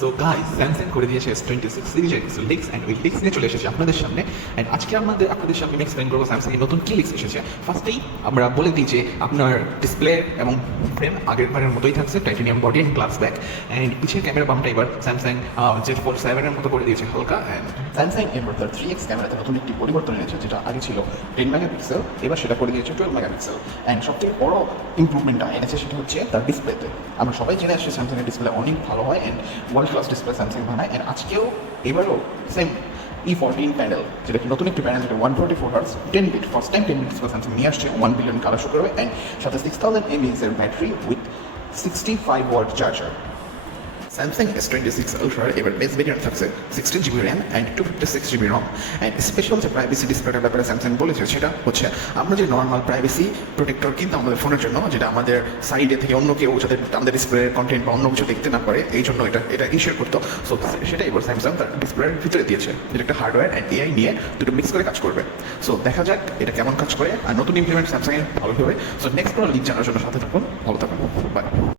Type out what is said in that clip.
So guys, Samsung করে দিয়েছে S26 সিরিজের কিছু লিক্স অ্যান্ড ওই লিক্স নিয়ে চলে এসেছে আপনাদের সামনে। অ্যান্ড আজকে আপনাদের সামনে এক্সপ্লেন করবো স্যামসাংয়ের নতুন কি লিক্স এসেছে। ফার্স্টেই আমরা বলে দিই যে আপনার ডিসপ্লে এবং ফ্রেম আগের বারের মতোই থাকছে, titanium body and glass back. And পিছের ক্যামেরা বামটা এবার স্যামসাং Z Fold 7 এর মতো করে দিয়েছে হালকা। অ্যান্ড স্যামসাং এবার তার 3x ক্যামেরাতে নতুন একটি পরিবর্তন এনেছে, যেটা আগে ছিল 10 মেগাপিক্সেল, এবার সেটা করে দিয়েছে 12 মেগাপিক্সেল। অ্যান্ড সবথেকে বড় ইম্প্রুভমেন্টটা এনেছে সেটা হচ্ছে তার ডিসপ্লেতে। আমরা সবাই জেনে আসছি স্যামসাংয়ের ডিসপ্লে অনেক ভালো হয় and world class display Samsung বানায়। অ্যান্ড আজকেও এবারও সেম E14 প্যানেল, যেটা কি নতুন একটি প্যানেল, যেটা 144 hertz 10 bit, first time 10 bit display Samsung নিয়ে আসছে 1 বিলিয়ন কালার শো করবে। অ্যান্ড সাথে 6000 mAh এর battery with 65 watt charger. Samsung S26 আলট্রার এবার বেস ভেরিয়েন্ট থাকছে 16GB RAM and 256GB ROM. And special যে প্রাইভেসি ডিসপ্লেটার ব্যাপারে স্যামসাং বলেছে সেটা হচ্ছে আমরা যে নর্মাল প্রাইভেসি প্রোটেক্টর কিন্তু আমাদের ফোনের জন্য, যেটা আমাদের সাইডে থেকে অন্য কেউ যাতে আমাদের ডিসপ্লের কন্টেন্ট বা অন্য কিছু দেখতে না পারে, এই জন্য এটা ইনশিওর করতো। সো সেটা এবার স্যামসাং তার ডিসপ্লের ভিতরে দিয়েছে, যেটা একটা হার্ডওয়্যার অ্যান্ড AI নিয়ে দুটো মিক্স করে কাজ করবে। সো দেখা যাক এটা কেমন কাজ করে। আর নতুন ইমপ্লিমেন্ট স্যামসাংয়ের ভালো হবে। সো নেক্সট কোনো লিক জানার জন্য সাথে থাকুন, ভালো থাকুন, বাই।